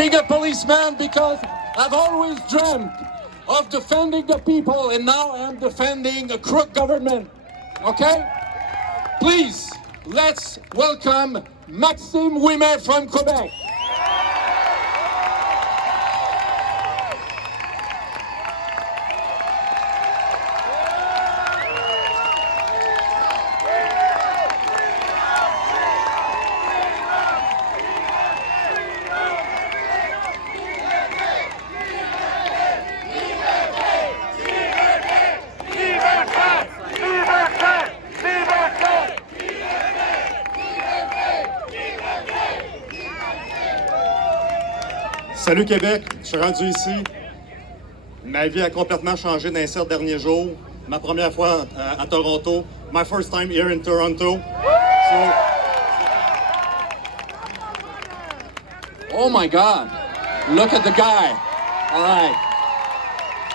being a policeman because I've always dreamt of defending the people, and now I'm defending a crook government. Okay? Please, let's welcome Maxime Ouimet from Quebec. Salut Québec, je suis rendu ici. Ma vie a complètement changé dans les 7 derniers jours. Ma première fois à Toronto. My first time here in Toronto. Oh my God, look at the guy. All right.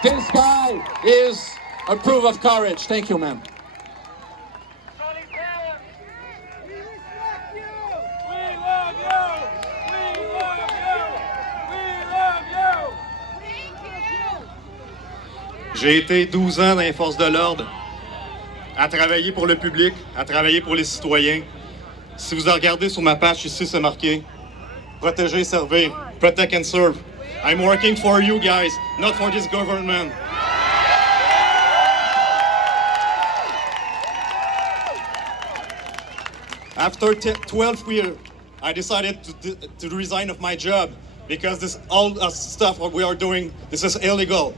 This guy is a proof of courage. Thank you, man. J'ai été 12 ans dans les forces de l'ordre, à travailler pour le public, à travailler pour les citoyens. Si vous regardez sur ma page ici, c'est marqué « Protéger et servir »,« Protect and serve ». I'm working for you guys, not for this government. After 12 years, I decided to resign of my job because this all stuff what we are doing, this is illegal.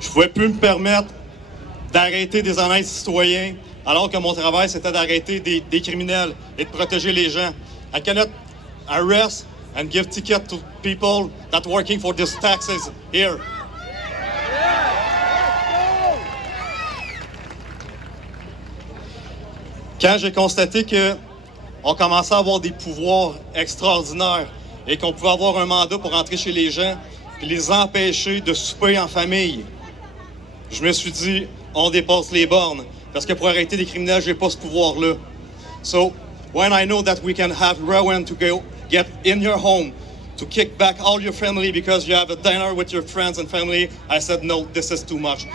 Je ne pouvais plus me permettre d'arrêter des honnêtes citoyens alors que mon travail c'était d'arrêter des criminels et de protéger les gens. I cannot arrest and give tickets to people that working for these taxes here. Quand j'ai constaté qu'on commençait à avoir des pouvoirs extraordinaires et qu'on pouvait avoir un mandat pour entrer chez les gens et les empêcher de souper en famille, je me suis dit, on dépasse les bornes. Parce que pour arrêter des criminels, je n'ai pas ce pouvoir-là. So, when I know that we can have Rowan to go get in your home, to kick back all your family because you have a dinner with your friends and family, I said, no, this is too much.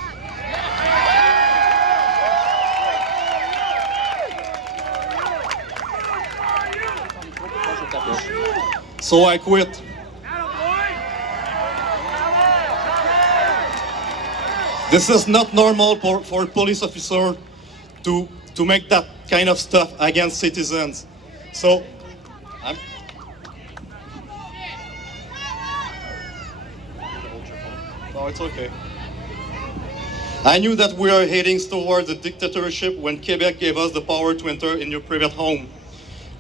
So I quit. This is not normal for a police officer to make that kind of stuff against citizens. So, no, it's okay. I knew that we are heading towards a dictatorship when Quebec gave us the power to enter in your private home.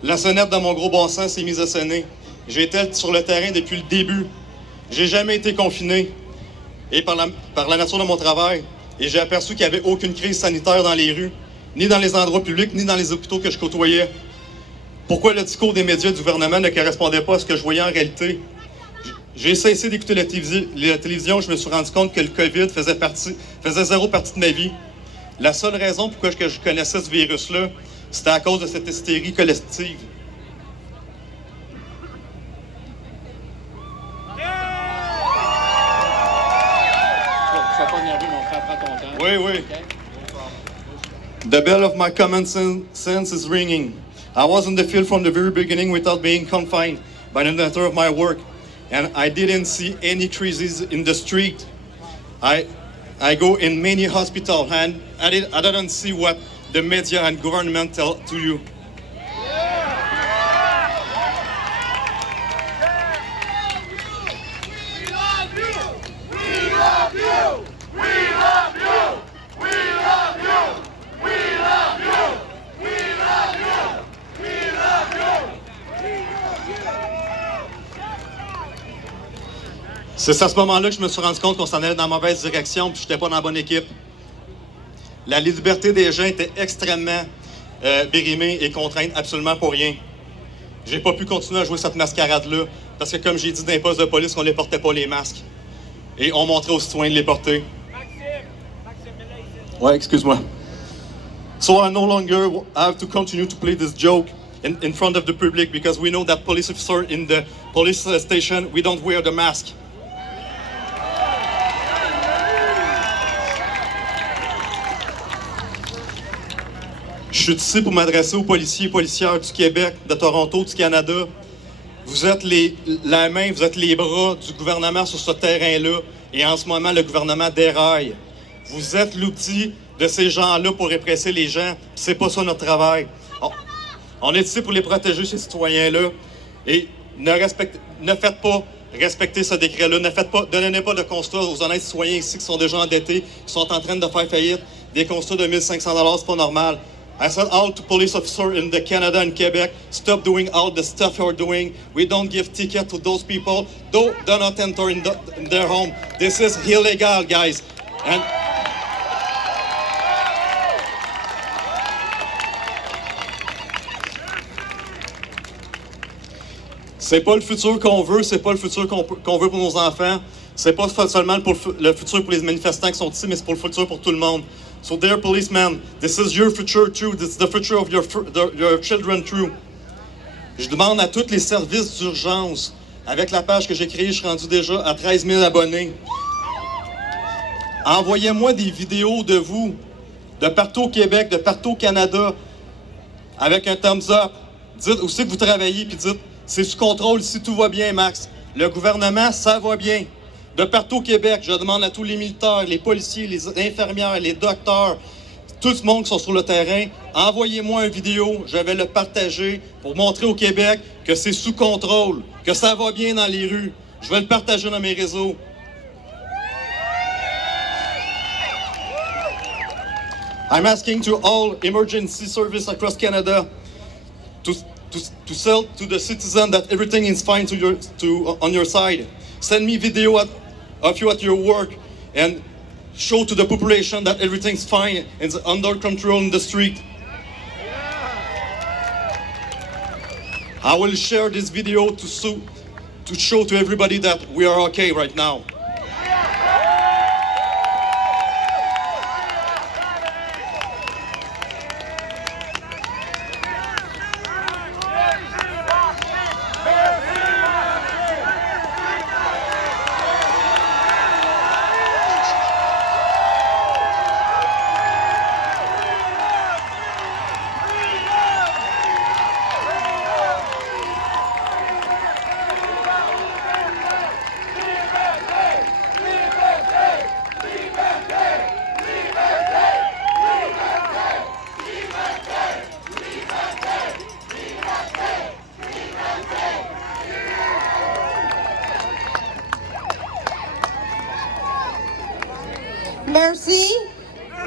La sonnette de mon gros bon sens s'est mise à sonner. J'ai été sur le terrain depuis le début. J'ai jamais été confiné. Et par la nature de mon travail, et j'ai aperçu qu'il n'y avait aucune crise sanitaire dans les rues, ni dans les endroits publics, ni dans les hôpitaux que je côtoyais. Pourquoi le discours des médias du gouvernement ne correspondait pas à ce que je voyais en réalité? J'ai cessé d'écouter la télévision, je me suis rendu compte que le COVID faisait zéro partie de ma vie. La seule raison pourquoi je connaissais ce virus-là, c'était à cause de cette hystérie collective. Oui, oui. The bell of my common sense is ringing. I was in the field from the very beginning without being confined by the nature of my work, and I didn't see any crises in the street. I go in many hospitals, and I didn't see what the media and government tell to you. C'est à ce moment-là que je me suis rendu compte qu'on s'en allait dans la mauvaise direction, puis je n'étais pas dans la bonne équipe. La liberté des gens était extrêmement brimée et contrainte absolument pour rien. J'ai pas pu continuer à jouer cette mascarade-là, parce que comme j'ai dit dans les postes de police, on ne les portait pas les masques. Et on montrait aux citoyens de les porter. Ouais, excuse-moi. So I no longer have to continue to play this joke in front of the public because we know that police officer in the police station, we don't wear the mask. Je suis ici pour m'adresser aux policiers et policières du Québec, de Toronto, du Canada. Vous êtes la main, vous êtes les bras du gouvernement sur ce terrain-là. Et en ce moment, le gouvernement déraille. Vous êtes l'outil de ces gens-là pour répresser les gens. C'est pas ça notre travail. On est ici pour les protéger, ces citoyens-là. Et ne faites pas respecter ce décret-là. Ne donnez pas de constat aux honnêtes citoyens ici qui sont déjà endettés, qui sont en train de faire faillite. Des constats de 1 500 $, c'est pas normal. I said all to police officers in the Canada and Quebec, stop doing all the stuff you're doing. We don't give tickets to those people. Do not enter in their home. This is illegal, guys. And c'est pas le futur qu'on veut, c'est pas le futur qu'on veut pour nos enfants. C'est pas seulement pour le futur pour les manifestants qui sont ici, mais c'est pour le futur pour tout le monde. So dear policemen, this is your future too. This is the future of your children too. Je demande à tous les services d'urgence, avec la page que j'ai créée, je suis rendu déjà à 13 000 abonnés. Envoyez-moi des vidéos de vous, de partout au Québec, de partout au Canada, avec un thumbs up. Dites où c'est que vous travaillez, puis dites, c'est sous contrôle, si tout va bien, Max. Le gouvernement, ça va bien. De partout au Québec, je demande à tous les militaires, les policiers, les infirmières, les docteurs, tout le monde qui sont sur le terrain, envoyez-moi une vidéo, je vais le partager pour montrer au Québec que c'est sous contrôle, que ça va bien dans les rues. Je vais le partager dans mes réseaux. I'm asking to all emergency services across Canada to tell to the citizen that everything is fine on your side. Send me video of you at your work and show to the population that everything's fine and under control in the street. I will share this video to show to everybody that we are okay right now. Merci.